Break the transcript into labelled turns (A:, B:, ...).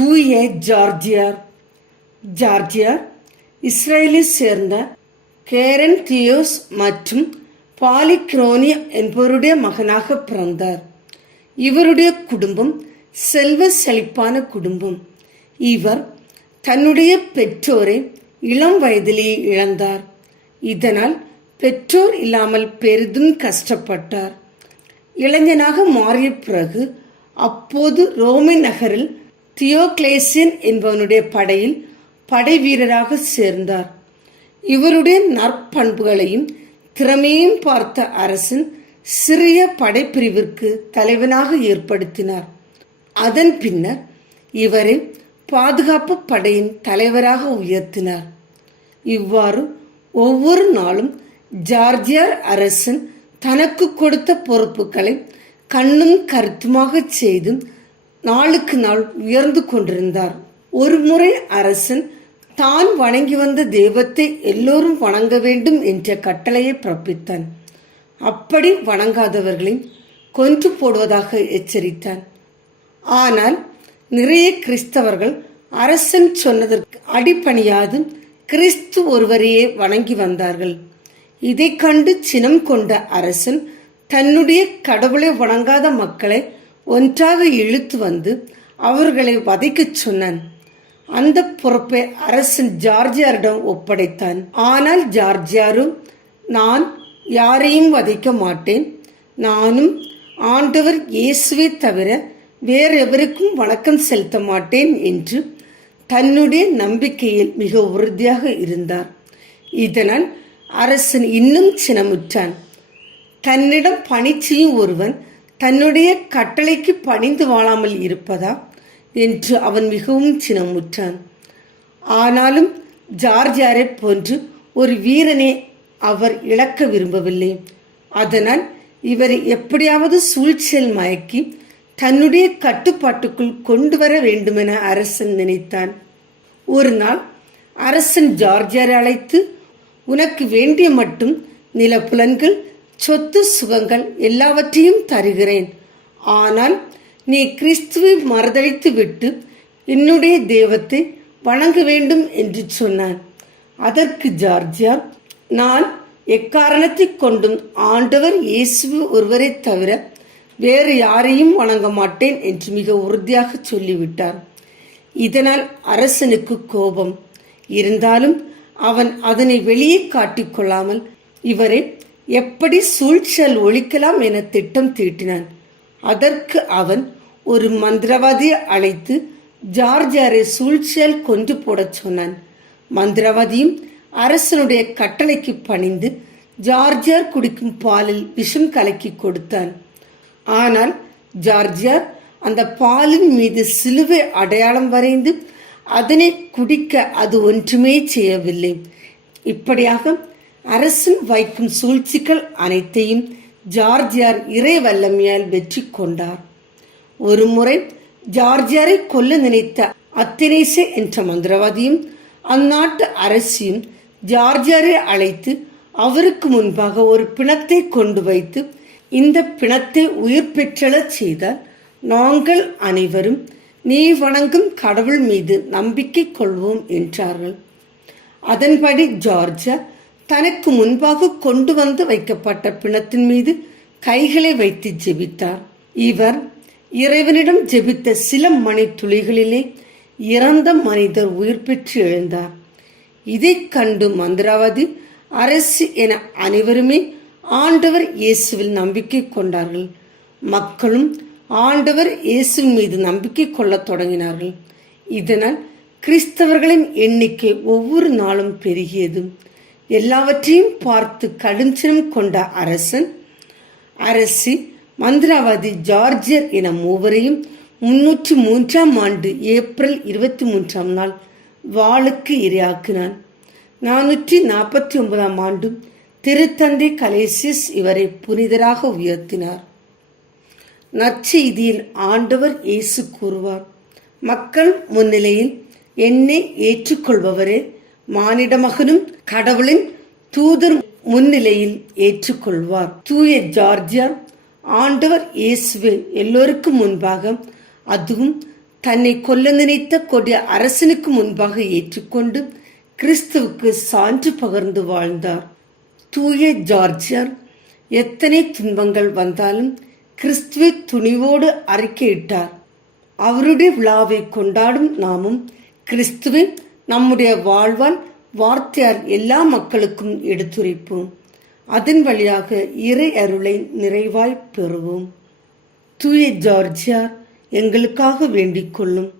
A: தூய ஜார்ஜியார் ஜார்ஜியார் இஸ்ரேலை சேர்ந்த கேரன் தியோஸ் மற்றும் பாலிக்ரோனி என்பவருடைய மகனாக பிறந்தார். இவருடைய குடும்பம் செல்வ செழிப்பான குடும்பம். இவர் தன்னுடைய பெற்றோரை இளம் வயதிலேயே இழந்தார். இதனால் பெற்றோர் இல்லாமல் பெரிதும் கஷ்டப்பட்டார். இளைஞனாக மாறிய பிறகு அப்போது ரோமை நகரில் தியோக்ளேசியன் என்பவனுடைய படையில் படை வீரராக சேர்ந்தார். இவருடைய நற்பண்புகளையும் திறமையும் பார்த்த அரசன் சிறிய படைப்பிரிவிற்கு தலைவனாக ஏற்படுத்தினார். அதன் பின்னர் இவரை பாதுகாப்பு படையின் தலைவராக உயர்த்தினார். இவ்வாறு ஒவ்வொரு நாளும் ஜார்ஜியார் அரசன் தனக்கு கொடுத்த பொறுப்புகளை கண்ணும் கருத்துமாக செய்து நாளுக்கு நாள் உயர்ந்து கொண்டிருந்தார். ஒரு முறை அரசன் தான் வணங்கி வந்த தெய்வத்தை எல்லோரும் வணங்க வேண்டும் என்ற கட்டளையை பிறப்பித்தான். அப்படி வணங்காதவர்களை கொன்று போடுவதாக எச்சரித்தான். ஆனால் நிறைய கிறிஸ்தவர்கள் அரசன் சொன்னதற்கு அடிப்பணியாது கிறிஸ்து ஒருவரையே வணங்கி வந்தார்கள். இதை கண்டு சினம் கொண்ட அரசன் தன்னுடைய கடவுளை வணங்காத மக்களை ஒன்றாக இழுத்து வந்து அவர்களை வதைக்கச் சொன்னான். அந்த பொறுப்பை அரசன் ஜார்ஜியாரிடம் ஒப்படைத்தான். ஆனால் ஜார்ஜியாரும் நான் யாரையும் வதைக்க மாட்டேன். நானும் ஆண்டவர் இயேசுவை தவிர வேறெவருக்கும் வணக்கம் செலுத்த மாட்டேன் என்று தன்னுடைய நம்பிக்கையில் மிக உறுதியாக இருந்தார். இதனால் அரசன் இன்னும் சினமுற்றான். தன்னிடம் பணி செய்யும் ஒருவன் தன்னுடைய கட்டளைக்கு பணிந்து வாழாமல் இருப்பதா? என்று அவன் மிகவும் சினமுற்றான். ஆனாலும் ஜார்ஜாரை போன்று ஒரு வீரனை அவர் இழக்க விரும்பவில்லை. அதனால் இவரை எப்படியாவது சூழ்ச்சியில் மயக்கி தன்னுடைய கட்டுப்பாட்டுக்குள் கொண்டு வர வேண்டுமென அரசன் நினைத்தான். ஒரு நாள் அரசன் ஜார்ஜியரை அழைத்து உனக்கு வேண்டிய மட்டும் நிலப்புலன்கள் சொத்து சுகங்கள் எல்லாவற்றையும் தருகிறேன். ஆனால் நீ கிறிஸ்துவை மறுதளித்து விட்டு என்னுடைய தெய்வத்தை வணங்க வேண்டும் என்று சொன்னான் அதற்கு ஜார்ஜியா நான் எக்காரணத்தை கொண்டும் ஆண்டவர் இயேசு ஒருவரை தவிர வேறு யாரையும் வணங்க மாட்டேன் என்று மிக உறுதியாக சொல்லிவிட்டார். இதனால் அரசனுக்கு கோபம். இருந்தாலும் அவன் அதனை வெளியே காட்டிக்கொள்ளாமல் இவரை எப்படி சூழ்ச்சியால் ஒழிக்கலாம் என திட்டம் தீட்டினான். அதற்கு அவன் ஒரு மந்திரவாதியை அழைத்து ஜார்ஜாரை சூழ்ச்சியால் கொன்று போடச் சொன்னான். மந்திரவாதியும் அரசனுடைய கட்டளைக்கு பணிந்து ஜார்ஜியார் குடிக்கும் பாலில் விஷம் கலக்கி கொடுத்தான். ஆனால் ஜார்ஜியார் அந்த பாலின் மீது சிலுவை அடையாளம் வரைந்து அதனை குடிக்க அது ஒன்றுமே செய்யவில்லை. இப்படியாக அரசன் வைக்கும் சூழ்ச்சிகள் அனைத்தையும் ஜார்ஜியார் இறை வல்லமையால் வெற்றி கொண்டார். ஒருமுறை ஜார்ஜியாரை கொல்ல நினைத்த அத்தினேசே என்ற மந்திரவாதியும் அந்நாட்டு அரசியும் ஜார்ஜியாரை அழைத்து அவருக்கு முன்பாக ஒரு பிணத்தை கொண்டு வைத்து இந்த பிணத்தை உயிர் பெற்றலச் செய்தால் நாங்கள் அனைவரும் நீ வணங்கும் கடவுள் மீது நம்பிக்கை கொள்வோம் என்றார்கள். அதன்படி ஜார்ஜா தனக்கு முன்பாக கொண்டு வந்து வைக்கப்பட்ட பிணத்தின் மீது கைகளை வைத்து ஜெபித்தார். இவர் இறைவனிடம் ஜெபித்த சில மணி துளிகளிலே இறந்த மனிதர் உயிர் பெற்று எழுந்தார். இதைக் கண்டு மந்திராவதி அரசு என அனைவருமே ஆண்டவர் இயேசுவில் நம்பிக்கை கொண்டார்கள். மக்களும் ஆண்டவர் இயேசுவின் மீது நம்பிக்கை கொள்ளத் தொடங்கினார்கள். இதனால் கிறிஸ்தவர்களின் எண்ணிக்கை ஒவ்வொரு நாளும் பெருகியது. எல்லாவற்றையும் பார்த்து கடுஞ்சினம் கொண்ட அரசன் அரசி மந்திராவாதி ஜார்ஜியர் என மூவரையும் முன்னூற்றி மூன்றாம் ஆண்டு ஏப்ரல் இருபத்தி மூன்றாம் நாள் வாளுக்கு இரையாக்கினான். நானூற்றி நாற்பத்தி ஒன்பதாம் ஆண்டு திருத்தந்தை கலேசியஸ் இவரை புனிதராக உயர்த்தினார். நற்செய்தியில் ஆண்டவர் இயேசு கூறுவார் மக்கள் முன்னிலையில் என்னை ஏற்றுக்கொள்பவரே மானிட மகனும் கடவுளின் தூதர் முன்னிலையில் ஏற்றுக்கொள்வார். தூய ஜார்ஜியா ஆண்டவர் இயேசுவே எல்லோருக்கும் முன்பாக அதுவும் தன்னை கொல்ல நினைத்த கொடிய அரசனுக்கு முன்பாக ஏற்றுக்கொண்டு கிறிஸ்துவுக்கு சான்று பகர்ந்து வாழ்ந்தார். தூய ஜார்ஜியார் எத்தனை துன்பங்கள் வந்தாலும் கிறிஸ்துவை துணிவோடு அறிக்கையிட்டார். அவருடைய விழாவை கொண்டாடும் நாமும் கிறிஸ்துவின் நம்முடைய வாழ்வால் வார்த்தையால் எல்லா மக்களுக்கும் எடுத்துரைப்போம். அதன் வழியாக இறை அருளை நிறைவாய் பெறுவோம். தூய ஜார்ஜியார் எங்களுக்காக வேண்டிக் கொள்ளும்.